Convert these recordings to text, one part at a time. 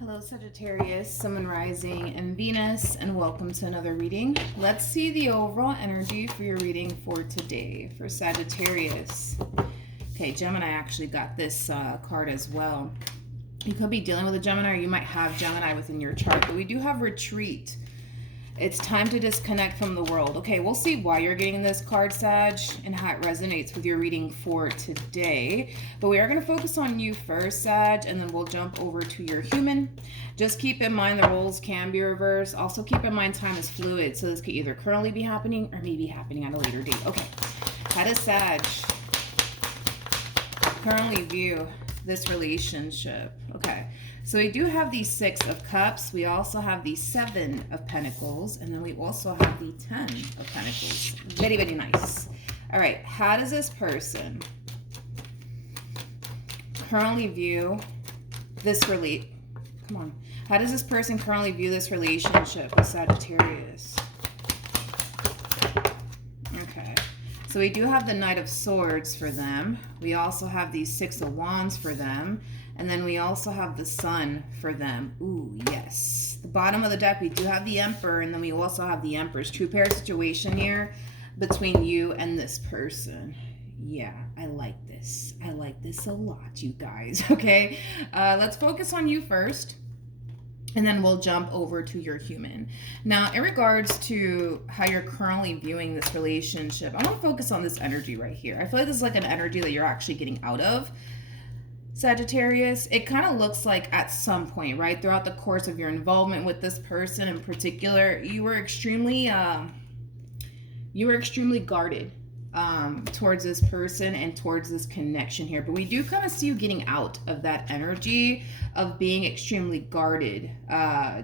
Hello Sagittarius, Sun, Moon, Rising, and Venus, and welcome to another reading. Let's see the overall energy for your reading for today for Sagittarius. Okay, Gemini actually got this card as well. You could be dealing with a Gemini, or you might have Gemini within your chart, but we do have retreat. It's time to disconnect from the world. Okay, we'll see why you're getting this card, Sag, and how it resonates with your reading for today. But we are going to focus on you first, Sag, and then we'll jump over to your human. Just keep in mind the roles can be reversed. Also keep in mind time is fluid, so this could either currently be happening or maybe happening at a later date. Okay, how does Sag currently view this relationship? Okay. So we do have the 6 of Cups. We also have the 7 of Pentacles. And then we also have the 10 of Pentacles. Very, very nice. All right. How does this person currently view this How does this person currently view this relationship with Sagittarius? Okay. So we do have the Knight of Swords for them. We also have the 6 of Wands for them. And then we also have the Sun for them. Ooh, yes. The bottom of the deck, we do have the Emperor, and then we also have the Empress. True pair situation here between you and this person. Yeah, I like this. I like this a lot, you guys, okay? Let's focus on you first, and then we'll jump over to your human. Now, in regards to how you're currently viewing this relationship, I want to focus on this energy right here. I feel like this is like an energy that you're actually getting out of, Sagittarius. It kind of looks like at some point, right, throughout the course of your involvement with this person in particular, you were extremely guarded towards this person and towards this connection here. But we do kind of see you getting out of that energy of being extremely guarded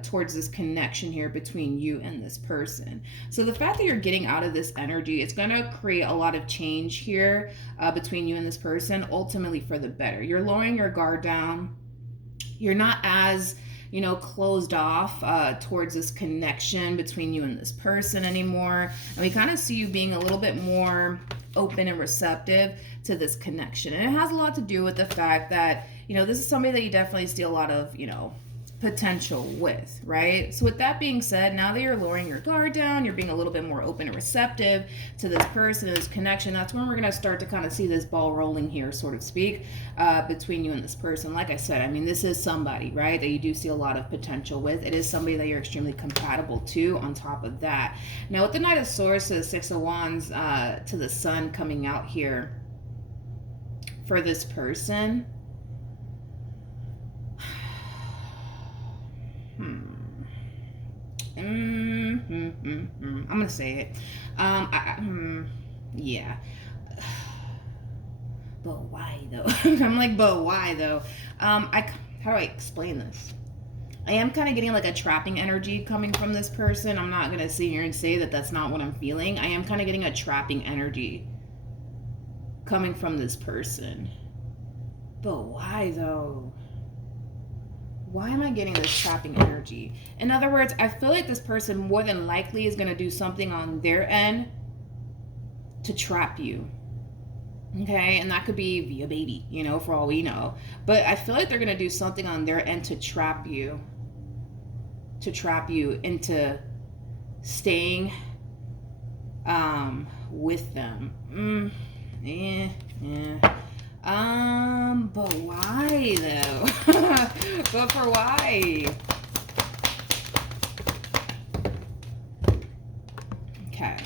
towards this connection here between you and this person. So the fact that you're getting out of this energy, it's going to create a lot of change here between you and this person, ultimately for the better. You're lowering your guard down. You're not as closed off towards this connection between you and this person anymore. And we kind of see you being a little bit more open and receptive to this connection. And it has a lot to do with the fact that, this is somebody that you definitely see a lot of, potential with, right? So with that being said, now that you're lowering your guard down, you're being a little bit more open and receptive to this person and this connection, that's when we're going to start to kind of see this ball rolling here, so to speak, between you and this person. Like I said, I mean, this is somebody, right, that you do see a lot of potential with. It is somebody that you're extremely compatible to on top of that. Now with the Knight of Swords to the 6 of Wands to the Sun coming out here for this person, I'm gonna say it. Yeah. But why though? I'm like, but why though? How do I explain this? I am kind of getting like a trapping energy coming from this person. I'm not gonna sit here and say that that's not what I'm feeling. I am kind of getting a trapping energy coming from this person. But why though? Why am I getting this trapping energy? In other words, I feel like this person more than likely is going to do something on their end to trap you. Okay? And that could be via baby, for all we know. But I feel like they're going to do something on their end to trap you. To trap you into staying with them. But why though? But for why? Okay.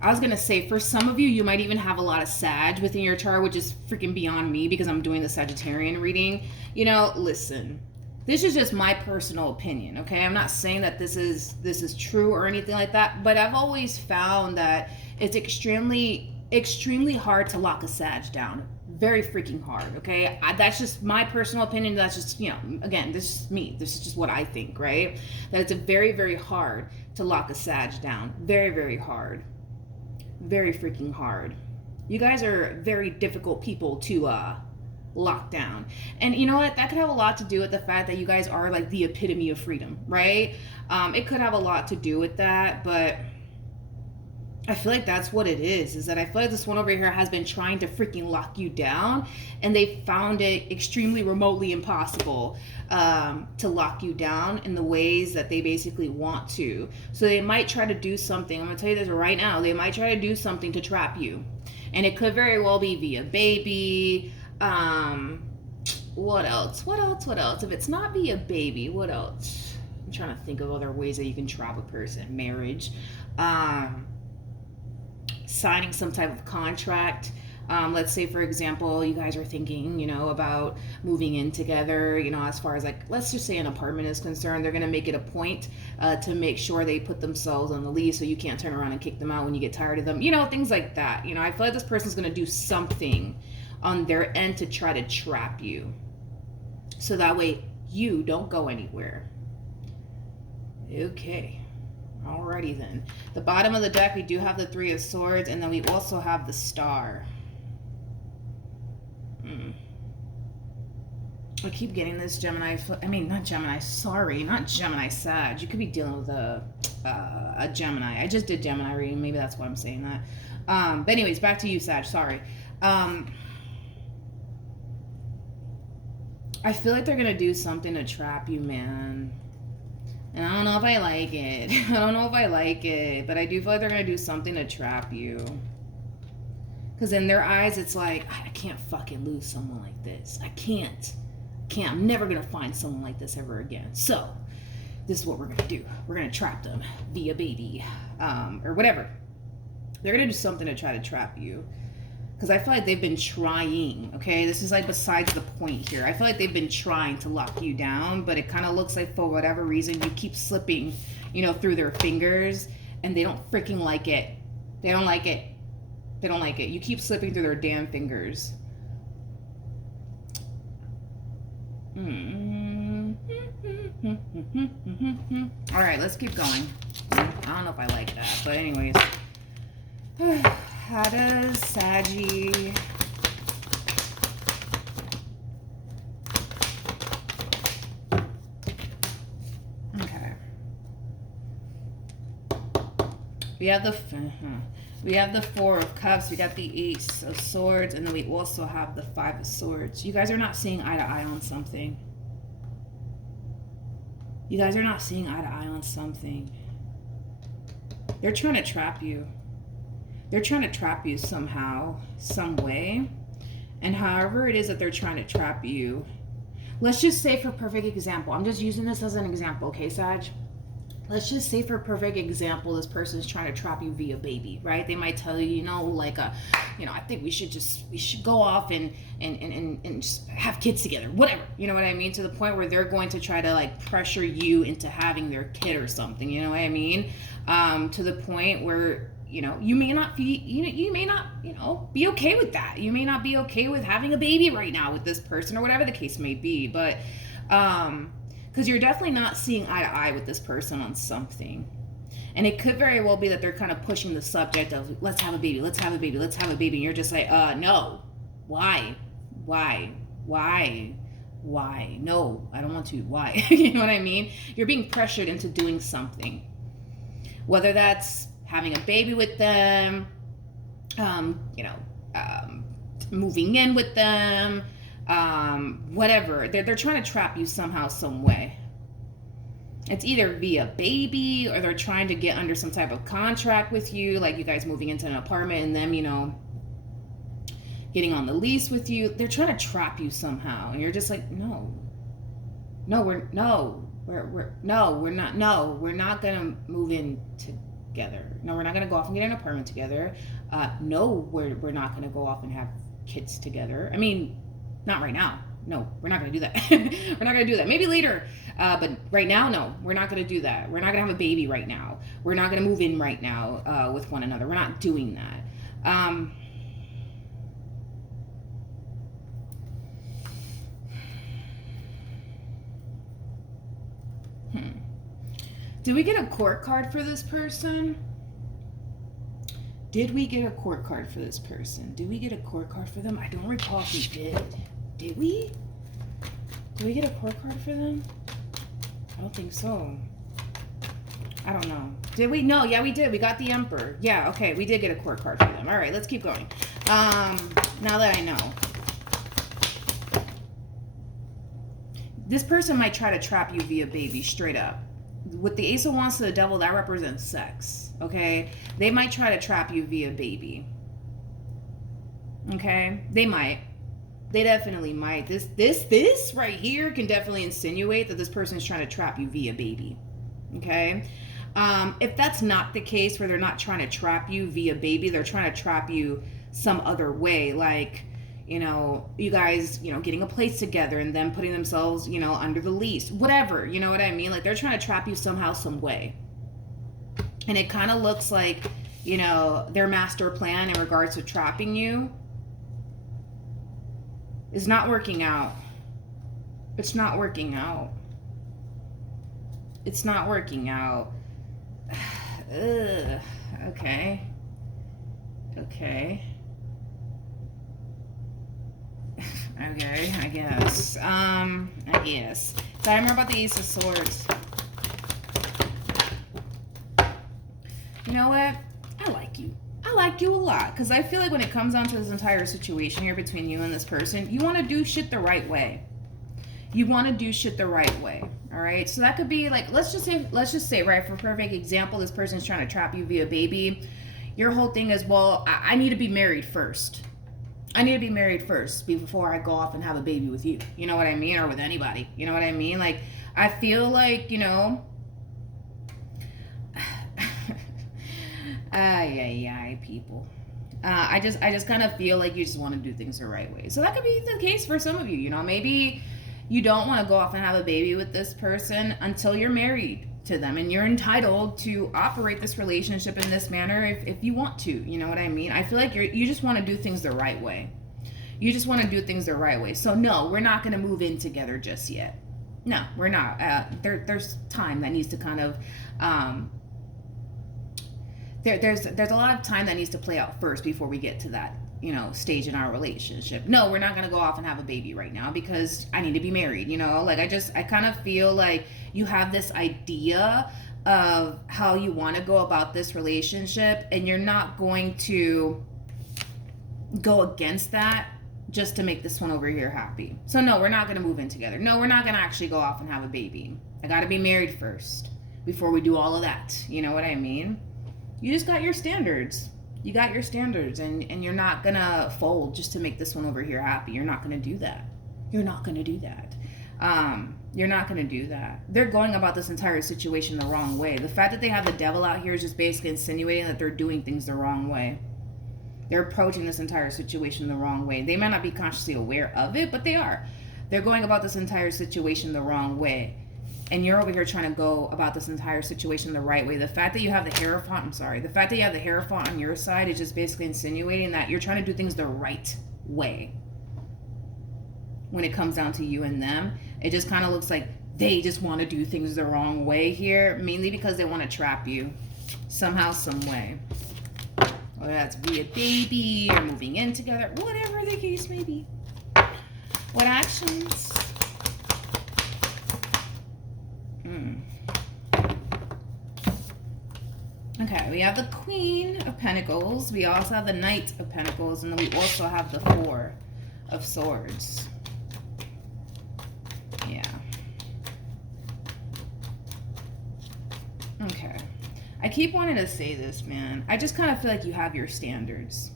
I was gonna say, for some of you, you might even have a lot of Sag within your chart, which is freaking beyond me because I'm doing the Sagittarian reading. Listen, this is just my personal opinion, okay? I'm not saying that this is true or anything like that, but I've always found that it's extremely hard to lock a Sag down. Very freaking hard, okay? That's just my personal opinion. That's just, again, this is me. This is just what I think, right? That it's a very, very hard to lock a Sag down. Very, very hard. Very freaking hard. You guys are very difficult people to lock down. And you know what? That could have a lot to do with the fact that you guys are like the epitome of freedom, right? It could have a lot to do with that, but I feel like that's what it is that I feel like this one over here has been trying to freaking lock you down, and they found it extremely remotely impossible to lock you down in the ways that they basically want to. So they might try to do something. I'm going to tell you this right now. They might try to do something to trap you. And it could very well be via baby. What else? What else? What else? If it's not via baby, what else? I'm trying to think of other ways that you can trap a person. Marriage. Signing some type of contract. Let's say, for example, you guys are thinking, you know, about moving in together, you know, as far as like, let's just say an apartment is concerned. They're going to make it a point to make sure they put themselves on the lease so you can't turn around and kick them out when you get tired of them, you know, things like that. You know, I feel like this person's going to do something on their end to try to trap you so that way you don't go anywhere. Okay. Alrighty then. The bottom of the deck, we do have the Three of Swords, and then we also have the Star. I keep getting this Gemini. I mean, not Gemini. Sorry, not Gemini. Sag. You could be dealing with a Gemini. I just did Gemini reading. Maybe that's why I'm saying that. But anyways, back to you, Sag. Sorry. I feel like they're gonna do something to trap you, man. And I don't know if I like it. I don't know if I like it. But I do feel like they're going to do something to trap you. Because in their eyes, it's like, I can't fucking lose someone like this. I can't. I'm never going to find someone like this ever again. So, this is what we're going to do. We're going to trap them via baby. Or whatever. They're going to do something to try to trap you. Because I feel like they've been trying, okay? This is like besides the point here. I feel like they've been trying to lock you down, but it kind of looks like for whatever reason you keep slipping, you know, through their fingers, and they don't freaking like it. They don't like it. They don't like it. You keep slipping through their damn fingers. All right, let's keep going. I don't know if I like that, but anyways. How does Saggy... Okay. We have the Four of Cups, we got the Ace of Swords, and then we also have the Five of Swords. You guys are not seeing eye to eye on something. You guys are not seeing eye to eye on something. They're trying to trap you. They're trying to trap you somehow, some way. And however it is that they're trying to trap you, let's just say for perfect example, I'm just using this as an example, okay, Sag? Let's just say for perfect example, this person is trying to trap you via baby, right? They might tell you, you know, like, you know, I think we should go off and just have kids together, whatever. You know what I mean? To the point where they're going to try to like pressure you into having their kid or something. You know what I mean? To the point where, you know, you may not be, you may not, you know, be okay with that. You may not be okay with having a baby right now with this person or whatever the case may be. But, because you're definitely not seeing eye to eye with this person on something. And it could very well be that they're kind of pushing the subject of, let's have a baby, let's have a baby, let's have a baby. And you're just like, no. Why? No, I don't want to. Why? You know what I mean? You're being pressured into doing something. Whether that's having a baby with them, moving in with them, whatever. They're trying to trap you somehow, some way. It's either via baby or they're trying to get under some type of contract with you, like you guys moving into an apartment and them, you know, getting on the lease with you. They're trying to trap you somehow. And you're just like, we're not gonna move in together. No, we're not gonna go off and get an apartment together. No, we're not gonna go off and have kids together. I mean, not right now. No, we're not gonna do that. We're not gonna do that. Maybe later, but right now, no, we're not gonna do that. We're not gonna have a baby right now. We're not gonna move in right now with one another. We're not doing that. Did we get a court card for this person? Did we get a court card for this person? Did we get a court card for them? I don't recall if we did. Did we? Did we get a court card for them? I don't think so. I don't know. Did we? No, yeah, we did. We got the Emperor. Yeah, okay, we did get a court card for them. All right, let's keep going. Now that I know. This person might try to trap you via baby, straight up. With the Ace of Wands to the Devil, that represents sex, okay? They might try to trap you via baby. Okay? They might. They definitely might. This right here can definitely insinuate that this person is trying to trap you via baby. Okay? If that's not the case, where they're not trying to trap you via baby, they're trying to trap you some other way, like, you know, you guys, you know, getting a place together and then putting themselves, you know, under the lease, whatever, you know what I mean? Like, they're trying to trap you somehow, some way. And it kind of looks like, you know, their master plan in regards to trapping you is not working out. It's not working out. It's not working out. Ugh. Okay. Okay. Okay, I guess. I guess. So I remember about the Ace of Swords. You know what? I like you. I like you a lot. Because I feel like when it comes down to this entire situation here between you and this person, you want to do shit the right way. You want to do shit the right way. All right? So that could be like, let's just say, right, for perfect example, this person's trying to trap you via baby. Your whole thing is, well, I need to be married first. I need to be married first before I go off and have a baby with you. You know what I mean? Or with anybody. You know what I mean? Like, I feel like, you know, people. I just kind of feel like you just want to do things the right way. So that could be the case for some of you. You know, maybe you don't want to go off and have a baby with this person until you're married to them, and you're entitled to operate this relationship in this manner if you want to. You know what I mean? I feel like you just want to do things the right way. You just want to do things the right way. So no, we're not going to move in together just yet. No, we're not. There's time that needs to kind of there's a lot of time that needs to play out first before we get to that, you know, stage in our relationship. No, we're not going to go off and have a baby right now because I need to be married, you know? Like, I kind of feel like you have this idea of how you want to go about this relationship, and you're not going to go against that just to make this one over here happy. So no, we're not going to move in together. No, we're not going to actually go off and have a baby. I got to be married first before we do all of that. You know what I mean? You just got your standards. You got your standards, and you're not going to fold just to make this one over here happy. You're not going to do that. You're not going to do that. You're not going to do that. They're going about this entire situation the wrong way. The fact that they have the devil out here is just basically insinuating that they're doing things the wrong way. They're approaching this entire situation the wrong way. They might not be consciously aware of it, but they are. They're going about this entire situation the wrong way. And you're over here trying to go about this entire situation the right way. The fact that you have the Hierophant, the fact that you have the Hierophant on your side is just basically insinuating that you're trying to do things the right way. When it comes down to you and them, it just kind of looks like they just want to do things the wrong way here, mainly because they want to trap you somehow, some way. Whether that's via baby or moving in together, whatever the case may be. What actions? Okay, we have the Queen of Pentacles. We also have the Knight of Pentacles. And then we also have the Four of Swords. Yeah. Okay. I keep wanting to say this, man. I just kind of feel like you have your standards.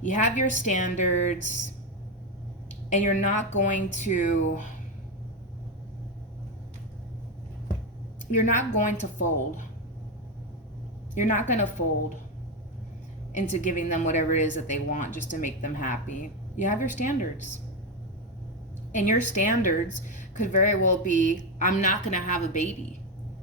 You have your standards, and you're not going to... You're not going to fold. You're not going to fold into giving them whatever it is that they want just to make them happy. You have your standards. And your standards could very well be, I'm not going to have a baby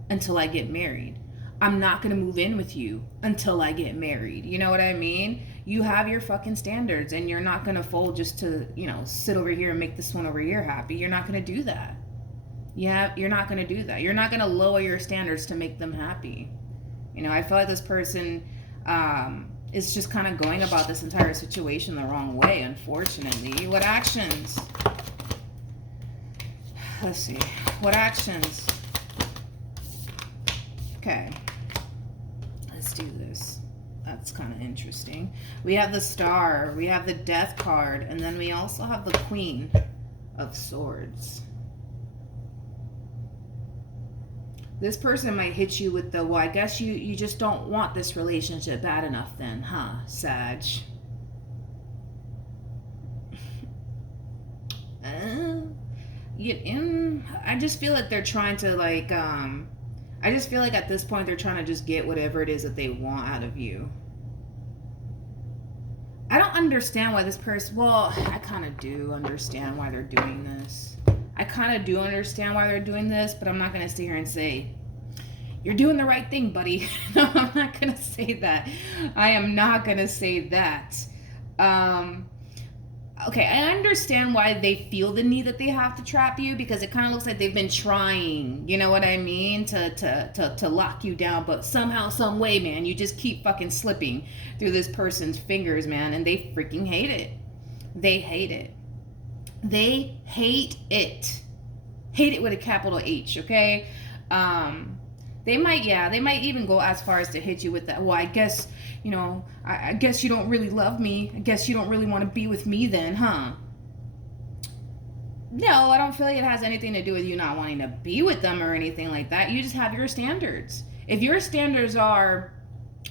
until I get married. I'm not going to move in with you until I get married. You know what I mean? You have your fucking standards, and you're not going to fold just to, you know, sit over here and make this one over here happy. You're not going to do that. You're not going to do that. You're not going to lower your standards to make them happy. You know, I feel like this person is just kind of going about this entire situation the wrong way, unfortunately. What actions? Let's see. What actions? Okay. do this. That's kind of interesting. We have the Star, we have the Death card, and then we also have the Queen of Swords. This person might hit you with the, well, I guess you just don't want this relationship bad enough then, huh, Sag? I just feel like they're trying to, like, I just feel like at this point they're trying to just get whatever it is that they want out of you. I don't understand why this person, well, I kind of do understand why they're doing this. I kind of do understand why they're doing this, but I'm not going to sit here and say, you're doing the right thing, buddy. No, I'm not going to say that. I am not going to say that. Okay, I understand why they feel the need that they have to trap you, because it kind of looks like they've been trying, you know what I mean, to lock you down, but somehow, some way, man, you just keep fucking slipping through this person's fingers, man, and they freaking hate it. They hate it. They hate it. Hate it with a capital H, okay? They might even go as far as to hit you with that, well, I guess, you know, I guess you don't really love me. I guess you don't really want to be with me then, huh? No, I don't feel like it has anything to do with you not wanting to be with them or anything like that. You just have your standards. If your standards are,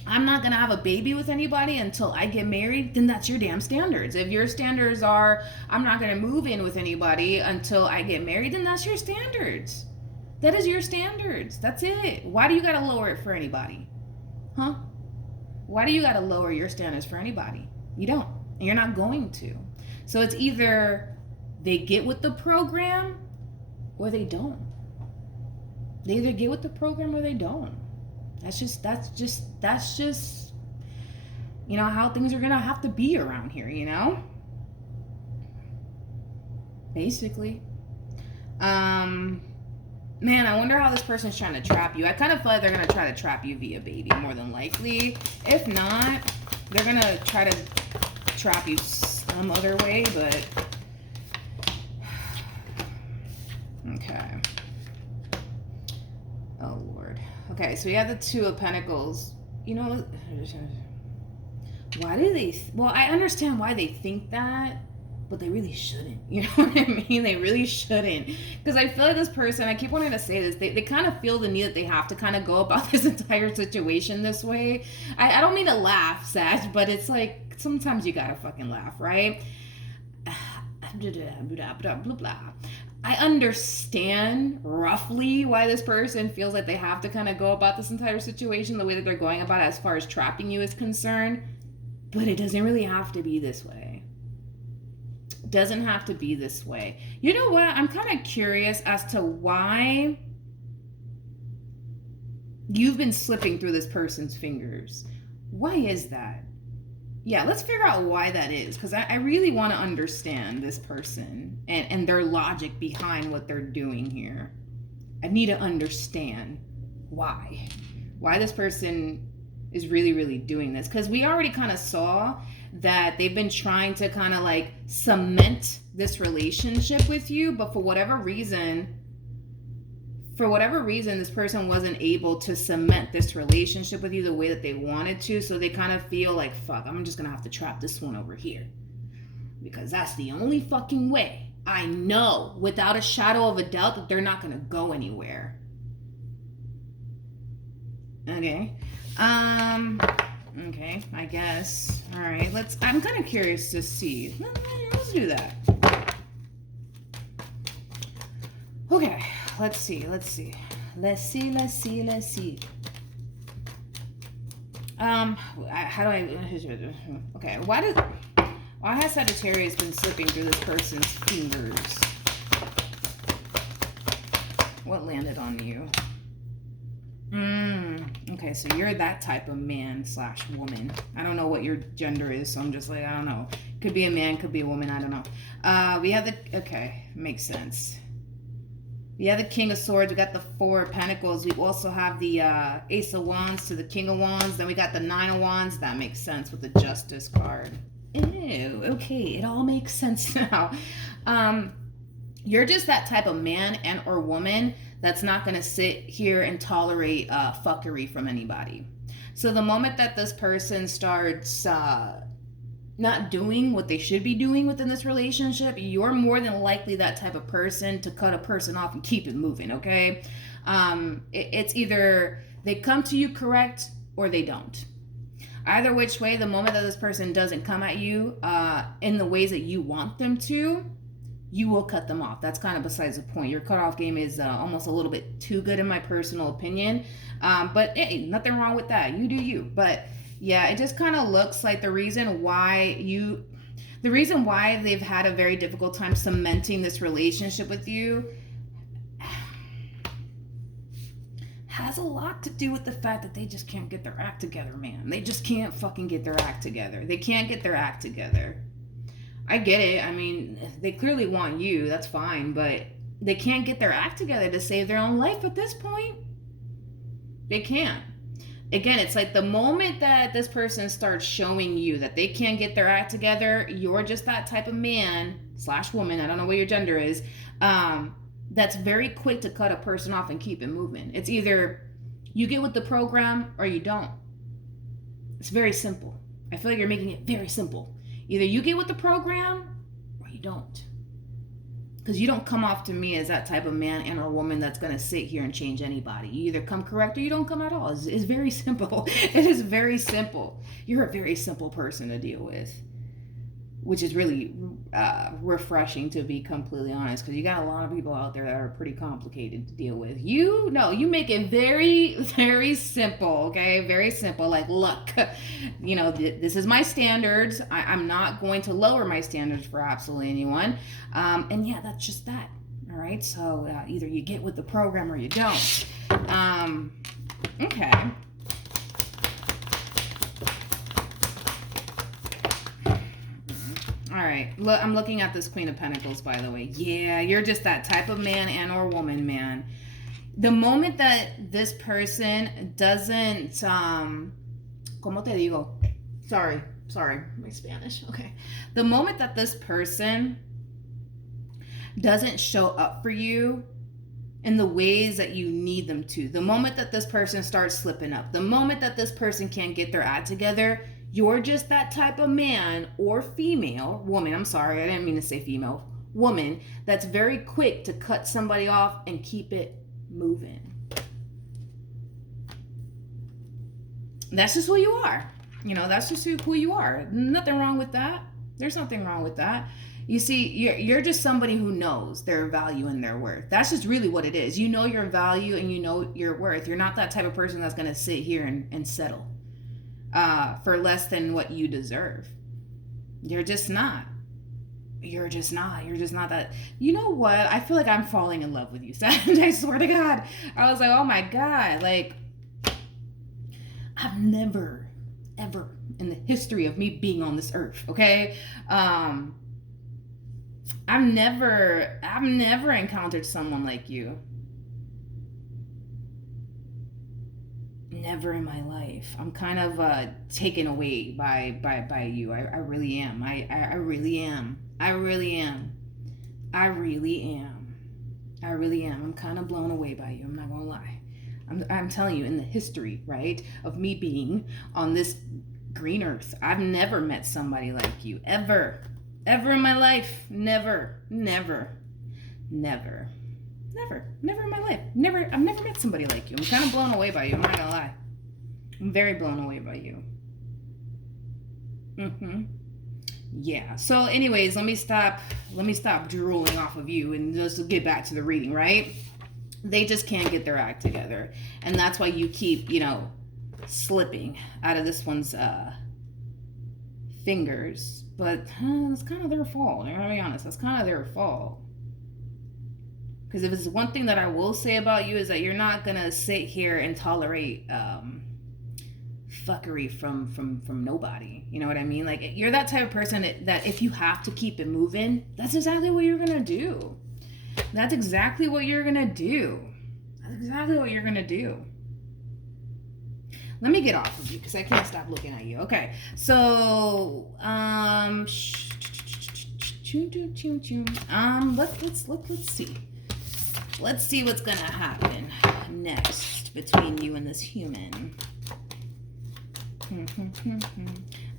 I'm not going to have a baby with anybody until I get married, then that's your damn standards. If your standards are, I'm not going to move in with anybody until I get married, then that's your standards. That is your standards. That's it. Why do you got to lower it for anybody? Huh? Why do you got to lower your standards for anybody? You don't. And you're not going to. So it's either they get with the program or they don't. They either get with the program or they don't. That's just, you know, how things are going to have to be around here, you know? Basically. Man, I wonder how this person's trying to trap you. I kind of feel like they're going to try to trap you via baby, more than likely. If not, they're going to try to trap you some other way, but... Okay. Oh, Lord. Okay, so we have the Two of Pentacles. You know, why do they... Well, I understand why they think that, but they really shouldn't. You know what I mean? They really shouldn't. Because I feel like this person, I keep wanting to say this, they kind of feel the need that they have to kind of go about this entire situation this way. I don't mean to laugh, Sag, but it's like, sometimes you gotta fucking laugh, right? I understand roughly why this person feels like they have to kind of go about this entire situation the way that they're going about it as far as trapping you is concerned, but it doesn't really have to be this way. Doesn't have to be this way. You know what? I'm kind of curious as to why you've been slipping through this person's fingers. Why is that? Yeah, let's figure out why that is, because I really want to understand this person and their logic behind what they're doing here. I need to understand why this person is really, really doing this, because we already kind of saw that they've been trying to kind of like cement this relationship with you, but for whatever reason, this person wasn't able to cement this relationship with you the way that they wanted to, so they kind of feel like, fuck, I'm just gonna have to trap this one over here, because that's the only fucking way I know without a shadow of a doubt that they're not gonna go anywhere. Okay. Okay, I guess. All right, I'm kind of curious to see. Let's do that. Okay, let's see. How do I, okay, why has Sagittarius been slipping through this person's fingers? What landed on you? Okay, so you're that type of man / woman. I don't know what your gender is, so I'm just like, I don't know. Could be a man, could be a woman, I don't know. We have okay, makes sense. We have the King of Swords, we got the Four of Pentacles, we also have the Ace of Wands to the King of Wands, then we got the Nine of Wands. That makes sense with the Justice card. Ew, okay, it all makes sense now. You're just that type of man and or woman that's not going to sit here and tolerate fuckery from anybody. So the moment that this person starts not doing what they should be doing within this relationship, you're more than likely that type of person to cut a person off and keep it moving, okay? It's either they come to you correct or they don't. Either which way, the moment that this person doesn't come at you in the ways that you want them to, you will cut them off. That's kind of besides the point. Your cutoff game is almost a little bit too good in my personal opinion. But hey, nothing wrong with that. You do you. But yeah, it just kind of looks like the reason why they've had a very difficult time cementing this relationship with you has a lot to do with the fact that they just can't get their act together, man. They just can't fucking get their act together. They can't get their act together. I get it. I mean, they clearly want you. That's fine. But they can't get their act together to save their own life at this point. They can't. Again, it's like the moment that this person starts showing you that they can't get their act together, you're just that type of man / woman, I don't know what your gender is, that's very quick to cut a person off and keep it moving. It's either you get with the program or you don't. It's very simple. I feel like you're making it very simple. Either you get with the program or you don't. Because you don't come off to me as that type of man and or woman that's going to sit here and change anybody. You either come correct or you don't come at all. It's very simple. It is very simple. You're a very simple person to deal with, which is really refreshing, to be completely honest, because you got a lot of people out there that are pretty complicated to deal with. You make it very, very simple, okay? Very simple. Like, look, this is my standards. I'm not going to lower my standards for absolutely anyone. And yeah, that's just that. All right? So either you get with the program or you don't. Okay. All right, look, I'm looking at this Queen of Pentacles, by the way. Yeah, you're just that type of man and or woman, man. The moment that this person doesn't, ¿cómo te digo? Sorry, my Spanish, okay. The moment that this person doesn't show up for you in the ways that you need them to, the moment that this person starts slipping up, the moment that this person can't get their act together, you're just that type of man or female, woman, I'm sorry, I didn't mean to say female, woman, that's very quick to cut somebody off and keep it moving. That's just who you are. That's just who you are. Nothing wrong with that. There's nothing wrong with that. You see, you're just somebody who knows their value and their worth. That's just really what it is. You know your value and you know your worth. You're not that type of person that's going to sit here and settle for less than what you deserve. You're just not. You're just not that. You know what? I feel like I'm falling in love with you, Sag. I swear to God. I was like, oh my God. Like, I've never, ever in the history of me being on this earth, okay? I've never encountered someone like you. Never in my life. I'm kind of taken away by you. I really am. I really am. I really am. I'm kind of blown away by you. I'm not gonna lie. I'm telling you, in the history, right, of me being on this green earth, I've never met somebody like you. Ever in my life. Never in my life. I've never met somebody like you. I'm kind of blown away by you. I'm not gonna lie. I'm very blown away by you. Yeah. So anyways, let me stop drooling off of you and just get back to the reading, right? They just can't get their act together. And that's why you keep, slipping out of this one's fingers. But it's kind of their fault. I'm gonna be honest. That's kind of their fault. Because if it's one thing that I will say about you is that you're not gonna sit here and tolerate fuckery from nobody. You know what I mean? Like, you're that type of person that if you have to keep it moving, that's exactly what you're gonna do. Let me get off of you because I can't stop looking at you. Okay, so let's see. Let's see what's gonna happen next between you and this human.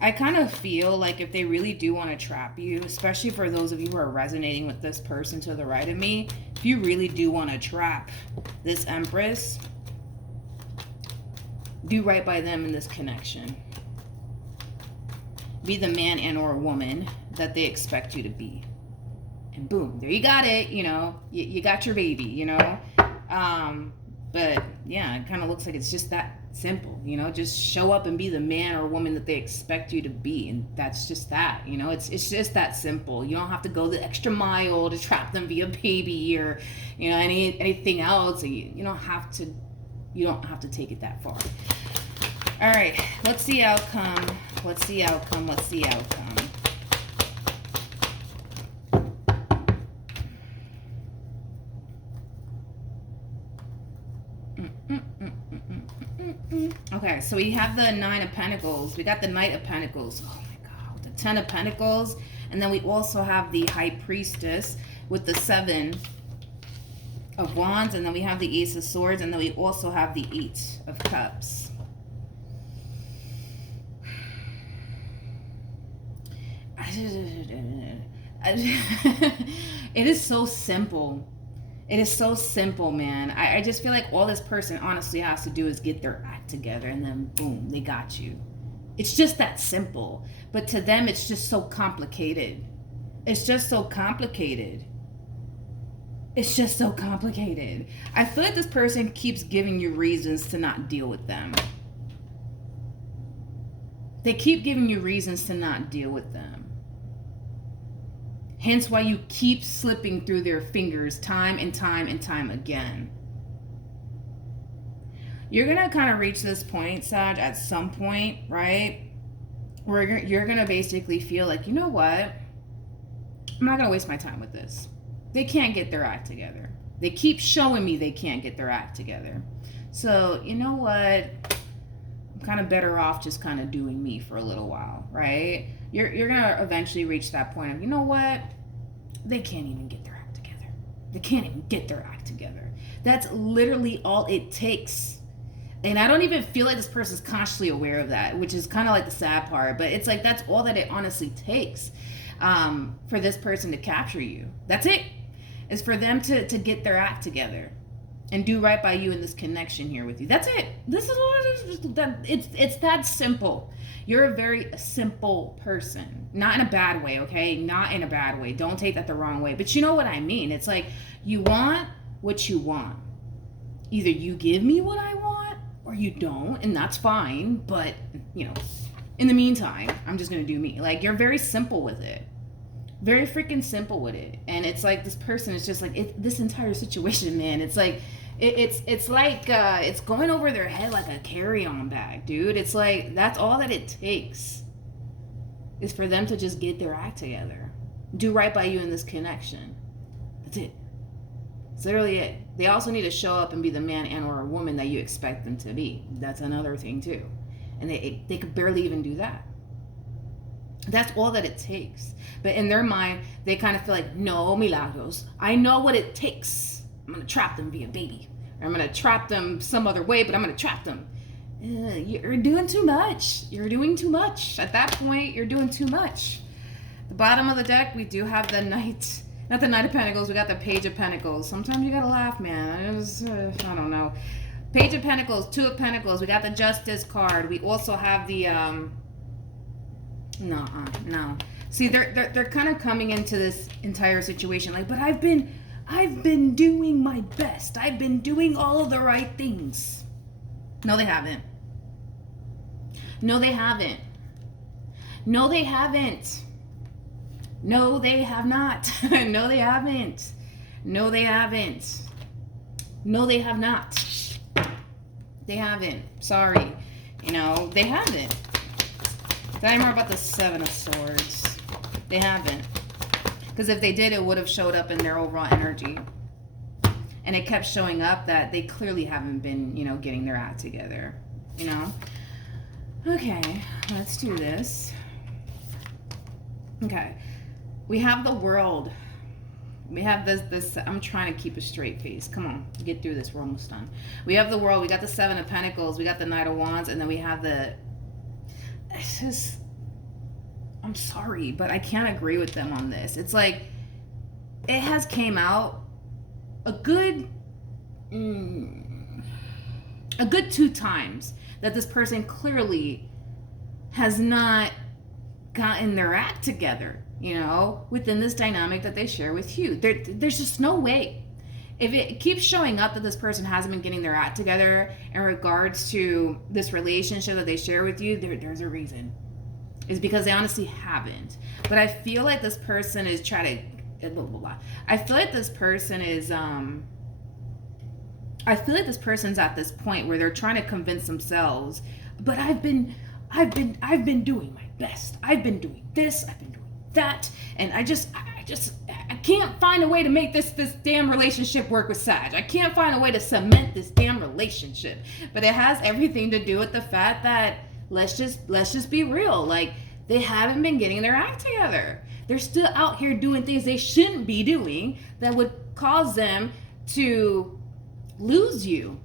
I kind of feel like if they really do want to trap you, especially for those of you who are resonating with this person to the right of me, if you really do want to trap this Empress, do right by them in this connection. Be the man and or woman that they expect you to be. And boom, there you got it. You know, you got your baby, you know. But yeah, it kind of looks like it's just that simple, you know. Just show up and be the man or woman that they expect you to be, and that's just that, you know. It's just that simple. You don't have to go the extra mile to trap them via baby or, you know, anything else. You don't have to take it that far. All right, let's see outcome. Let's see outcome. Let's see outcome. Okay, so we have the 9 of Pentacles. We got the Knight of Pentacles. Oh my God, the 10 of Pentacles. And then we also have the High Priestess with the 7 of Wands. And then we have the Ace of Swords. And then we also have the 8 of Cups. It is so simple. It is so simple, man. I just feel like all this person honestly has to do is get their act together and then boom, they got you. It's just that simple. But to them, it's just so complicated. It's just so complicated. It's just so complicated. I feel like this person keeps giving you reasons to not deal with them. They keep giving you reasons to not deal with them. Hence why you keep slipping through their fingers time and time and time again. You're going to kind of reach this point, Sag, at some point, right? Where you're going to basically feel like, you know what? I'm not going to waste my time with this. They can't get their act together. They keep showing me they can't get their act together. So, you know what? I'm kind of better off just kind of doing me for a little while, right? You're going to eventually reach that point of, you know what? They can't even get their act together. They can't even get their act together. That's literally all it takes. And I don't even feel like this person's consciously aware of that, which is kind of like the sad part. But it's like that's all that it honestly takes for this person to capture you. That's it. Is for them to get their act together and do right by you in this connection here with you. That's it. This is what it is. It's that simple. You're a very simple person. Not in a bad way, okay? Not in a bad way. Don't take that the wrong way. But you know what I mean. It's like you want what you want. Either you give me what I want or you don't, and that's fine. But, you know, in the meantime, I'm just going to do me. Like, you're very simple with it. Very freaking simple with it. And it's like this person is just like, this entire situation, man, it's like, it's like it's going over their head like a carry-on bag, dude. It's like that's all that it takes is for them to just get their act together, do right by you in this connection. That's it. It's literally it. They also need to show up and be the man and or a woman that you expect them to be. That's another thing too, and they could barely even do that. That's all that it takes. But in their mind, they kind of feel like, no, Milagros, I know what it takes. I'm going to trap them via baby. Or I'm going to trap them some other way, but I'm going to trap them. You're doing too much. You're doing too much. At that point, you're doing too much. The bottom of the deck, we do have the Knight. Not the Knight of Pentacles. We got the Page of Pentacles. Sometimes you got to laugh, man. I don't know. Page of Pentacles, 2 of Pentacles. We got the Justice card. We also have the... No. See, they're kind of coming into this entire situation like, but I've been doing my best. I've been doing all of the right things. No, they haven't. No, they haven't. No, they haven't. No, they have not. No, they haven't. No, they haven't. No, they have not. They haven't. Sorry. You know, they haven't. Tell me more about the 7 of Swords. They haven't. Because if they did, it would have showed up in their overall energy. And it kept showing up that they clearly haven't been, you know, getting their act together. You know? Okay, let's do this. Okay. We have the World. We have this. I'm trying to keep a straight face. Come on, get through this. We're almost done. We have the World. We got the 7 of Pentacles. We got the Knight of Wands. And then we have the it's just, I'm sorry, but I can't agree with them on this. It's like, it has came out a good 2 times that this person clearly has not gotten their act together, within this dynamic that they share with you. There's just no way. If it keeps showing up that this person hasn't been getting their act together in regards to this relationship that they share with you, there's a reason. It's because they honestly haven't. But I feel like this person is trying to, blah, blah, blah. I feel like this person is, I feel like this person's at this point where they're trying to convince themselves, but I've been doing my best. I've been doing this, I've been doing that, and I can't find a way to make this damn relationship work with Sag. I can't find a way to cement this damn relationship. But it has everything to do with the fact that let's just be real. Like, they haven't been getting their act together. They're still out here doing things they shouldn't be doing that would cause them to lose you.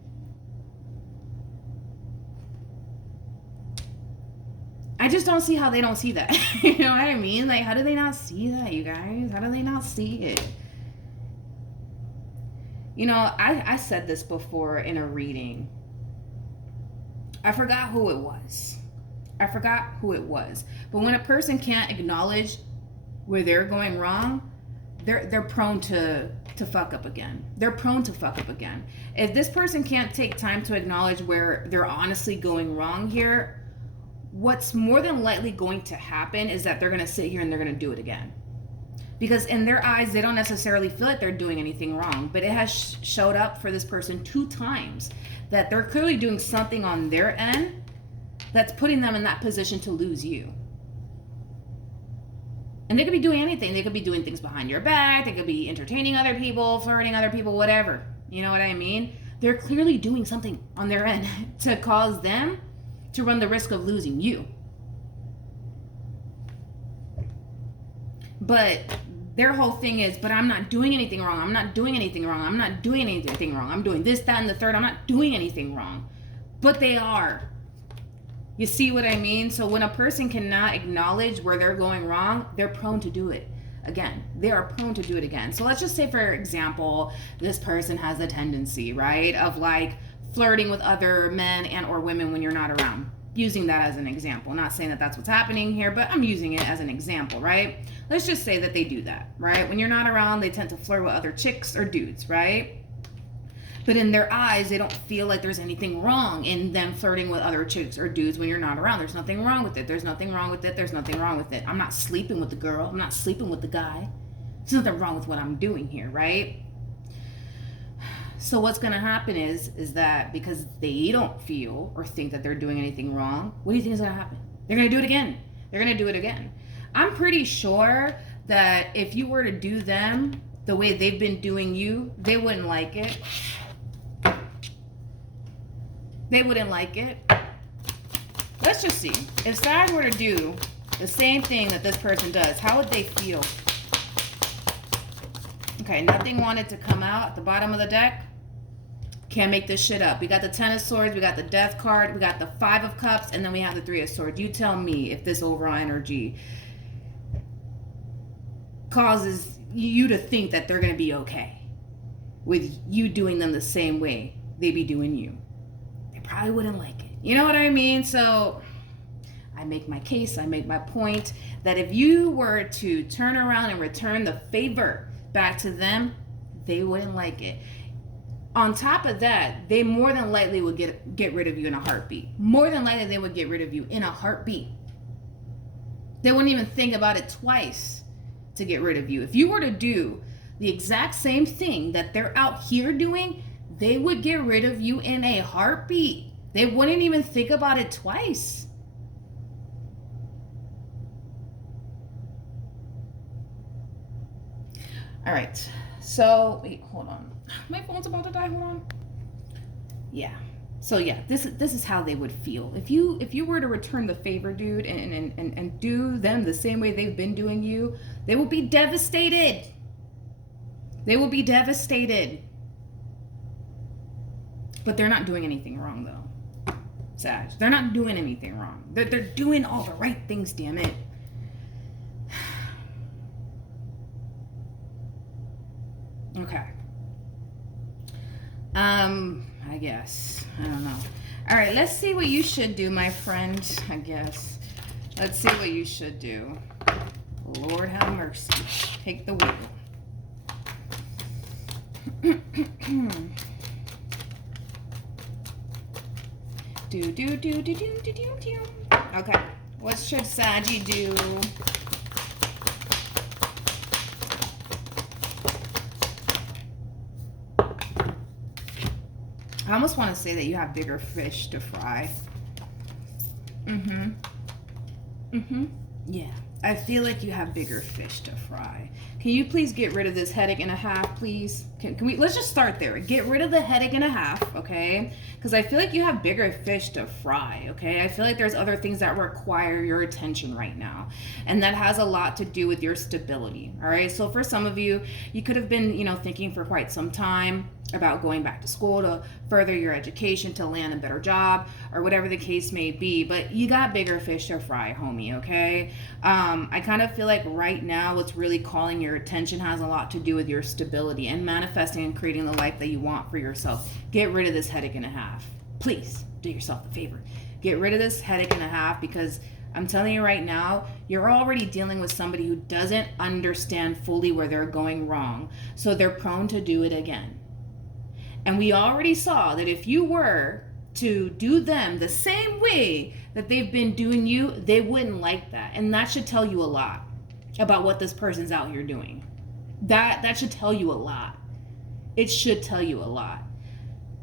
I just don't see how they don't see that. You know what I mean? Like, how do they not see that, you guys? How do they not see it? I said this before in a reading. I forgot who it was. But when a person can't acknowledge where they're going wrong, they're prone to fuck up again. If this person can't take time to acknowledge where they're honestly going wrong here, what's more than likely going to happen is that they're going to sit here and they're going to do it again. Because in their eyes, they don't necessarily feel like they're doing anything wrong, but it has showed up for this person 2 times that they're clearly doing something on their end that's putting them in that position to lose you. And they could be doing anything. They could be doing things behind your back. They could be entertaining other people, flirting other people, whatever. You know what I mean? They're clearly doing something on their end to cause them to run the risk of losing you. But their whole thing is, but I'm not doing anything wrong. I'm doing this, that, and the third. I'm not doing anything wrong. But they are. You see what I mean? So when a person cannot acknowledge where they're going wrong, they're prone to do it again. They are prone to do it again. So let's just say, for example, this person has a tendency, right, of like flirting with other men and or women when you're not around. Using that as an example. Not saying that that's what's happening here, but I'm using it as an example, right? Let's just say that they do that, right? When you're not around, they tend to flirt with other chicks or dudes, right? But in their eyes, they don't feel like there's anything wrong in them flirting with other chicks or dudes when you're not around. There's nothing wrong with it. There's nothing wrong with it. I'm not sleeping with the girl. I'm not sleeping with the guy. There's nothing wrong with what I'm doing here, right? So what's going to happen is that because they don't feel or think that they're doing anything wrong, what do you think is going to happen? They're going to do it again. I'm pretty sure that if you were to do them the way they've been doing you, they wouldn't like it. Let's just see. If Sag were to do the same thing that this person does, how would they feel? Okay, nothing wanted to come out at the bottom of the deck. Can't make this shit up. We got the 10 of Swords, we got the Death card, we got the 5 of Cups, and then we have the 3 of Swords. You tell me if this overall energy causes you to think that they're going to be okay with you doing them the same way they be doing you. They probably wouldn't like it. You know what I mean? So I make my case, I make my point that if you were to turn around and return the favor back to them, they wouldn't like it. On top of that, they more than likely would get rid of you in a heartbeat. More than likely, they would get rid of you in a heartbeat. They wouldn't even think about it twice to get rid of you. If you were to do the exact same thing that they're out here doing, they would get rid of you in a heartbeat. They wouldn't even think about it twice. All right. So, wait, hold on. My phone's about to die. Hold on. Yeah. So yeah, this is how they would feel if you were to return the favor, dude, and do them the same way they've been doing you. They will be devastated. But they're not doing anything wrong though. Sag. They're not doing anything wrong. They're doing all the right things, damn it. Okay. I guess. I don't know. All right, let's see what you should do, my friend, I guess. Let's see what you should do. Lord have mercy. Take the wheel. Okay, what should Saggy do? I almost want to say that you have bigger fish to fry. Yeah, I feel like you have bigger fish to fry. Can you please get rid of this headache and a half, please? Can we, let's just start there. Get rid of the headache and a half, okay? Because I feel like you have bigger fish to fry, okay? I feel like there's other things that require your attention right now. And that has a lot to do with your stability, all right? So for some of you, you could have been, thinking for quite some time about going back to school to further your education, to land a better job, or whatever the case may be. But you got bigger fish to fry, homie, okay? I kind of feel like right now what's really calling your attention has a lot to do with your stability and manifesting and creating the life that you want for yourself. Get rid of this headache and a half. Please do yourself a favor. Get rid of this headache and a half, because I'm telling you right now, you're already dealing with somebody who doesn't understand fully where they're going wrong. So they're prone to do it again. And we already saw that if you were to do them the same way that they've been doing you, they wouldn't like that. And that should tell you a lot about what this person's out here doing. That should tell you a lot. It should tell you a lot.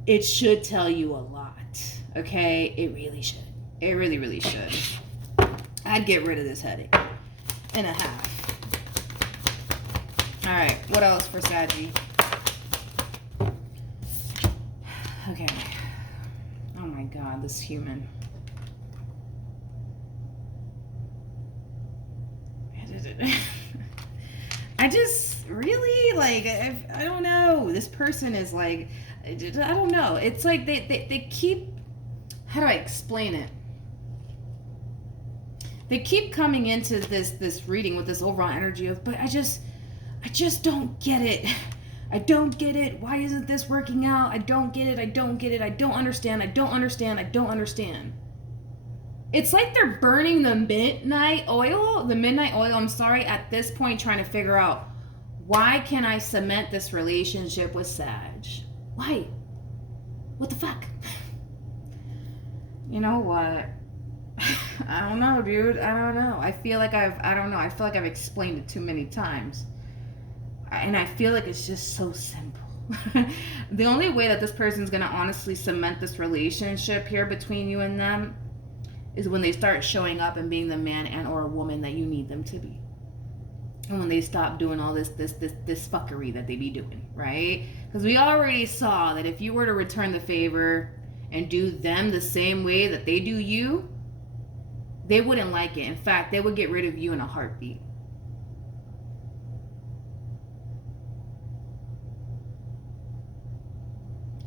It should tell you a lot. Okay? It really should. It really, really should. I'd get rid of this headache and a half. All right. What else for Saggy? Okay. Oh my God, this human. I just really I don't know. This person is like, I don't know. It's like they keep, how do I explain it? They keep coming into this reading with this overall energy of, but I just don't get it. I don't get it. Why isn't this working out? I don't get it. I don't get it. I don't understand. I don't understand. I don't understand. It's like they're burning the midnight oil, at this point, trying to figure out, why can I cement this relationship with Sag? Why? What the fuck? You know what? I don't know, dude. I don't know. I feel like I've explained it too many times. And I feel like it's just so simple. The only way that this person's going to honestly cement this relationship here between you and them is when they start showing up and being the man and or a woman that you need them to be. And when they stop doing all this fuckery that they be doing, right? Because we already saw that if you were to return the favor and do them the same way that they do you, they wouldn't like it. In fact, they would get rid of you in a heartbeat.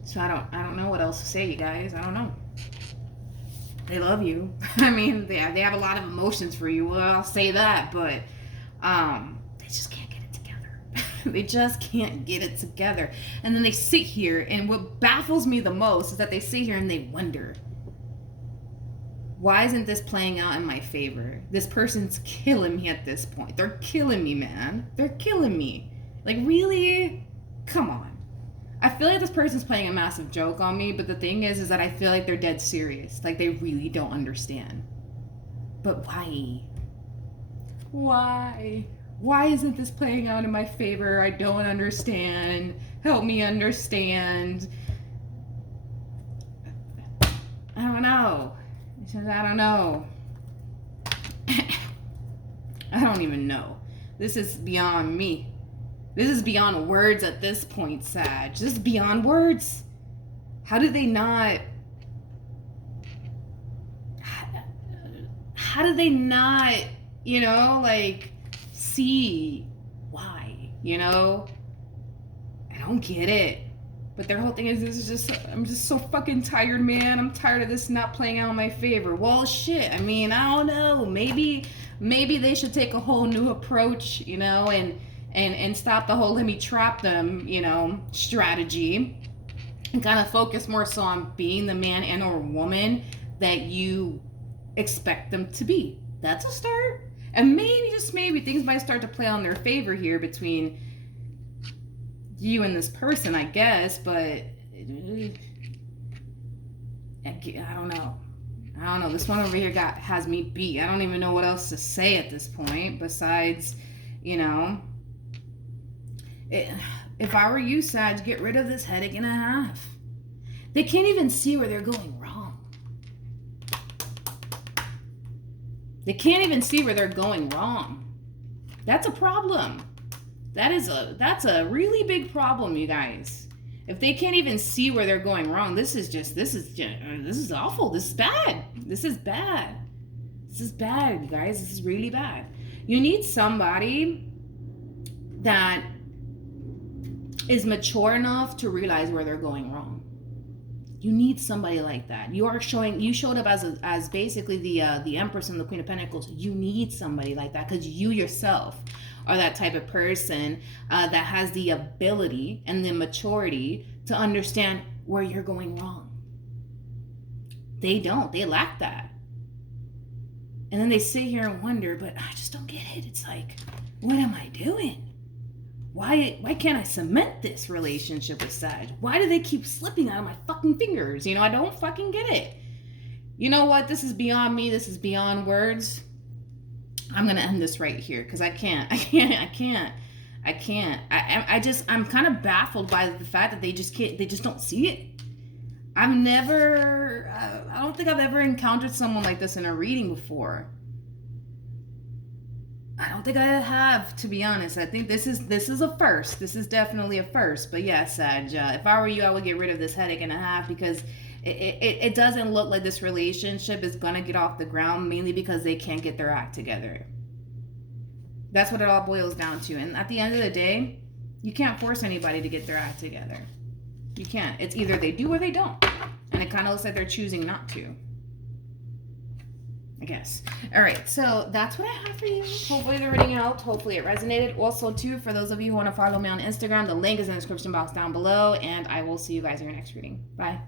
So I don't know what else to say, you guys. I don't know. They love you. I mean, they have a lot of emotions for you. Well, I'll say that, but they just can't get it together. They just can't get it together. And then they sit here, and what baffles me the most is that they sit here and they wonder, why isn't this playing out in my favor? This person's killing me at this point. They're killing me, man. They're killing me. Like, really? Come on. I feel like this person's playing a massive joke on me, but the thing is that I feel like they're dead serious. Like, they really don't understand. But why? Why? Why isn't this playing out in my favor? I don't understand. Help me understand. I don't know. I don't know. I don't even know. This is beyond me. This is beyond words at this point, Sag. This is beyond words. How do they not... How do they not, see why, I don't get it. But their whole thing is, this is just, I'm just so fucking tired, man. I'm tired of this not playing out in my favor. Well, shit. I mean, I don't know. Maybe they should take a whole new approach, you know, and stop the whole let me trap them, you know, strategy, and kind of focus more so on being the man and or woman that you expect them to be. That's a start. And maybe, just maybe, things might start to play on their favor here between you and this person, I guess, but I don't know. This one over here has me beat. I don't even know what else to say at this point besides, you know, if I were you, Sag, get rid of this headache and a half. They can't even see where they're going wrong. They can't even see where they're going wrong. That's a problem. That's a really big problem, you guys. If they can't even see where they're going wrong, this is awful. This is bad. This is bad, you guys. This is really bad. You need somebody that is mature enough to realize where they're going wrong. You need somebody like that. You showed up as basically the Empress and the Queen of Pentacles. You need somebody like that because you yourself are that type of person that has the ability and the maturity to understand where you're going wrong. They don't. They lack that. And then they sit here and wonder, but I just don't get it. It's like, what am I doing? Why can't I cement this relationship with Sag? Why do they keep slipping out of my fucking fingers? You know, I don't fucking get it. You know what? This is beyond me. This is beyond words. I'm going to end this right here because I'm kind of baffled by the fact that they just don't see it. I don't think I've ever encountered someone like this in a reading before. I don't think I have, to be honest. I think this is a first. This is definitely a first. But yeah, Sag, if I were you, I would get rid of this headache and a half because it doesn't look like this relationship is going to get off the ground, mainly because they can't get their act together. That's what it all boils down to. And at the end of the day, you can't force anybody to get their act together. You can't. It's either they do or they don't. And it kind of looks like they're choosing not to, I guess. All right, so that's what I have for you. Hopefully the reading helped. Hopefully it resonated. Also, too, for those of you who want to follow me on Instagram, the link is in the description box down below. And I will see you guys in your next reading. Bye.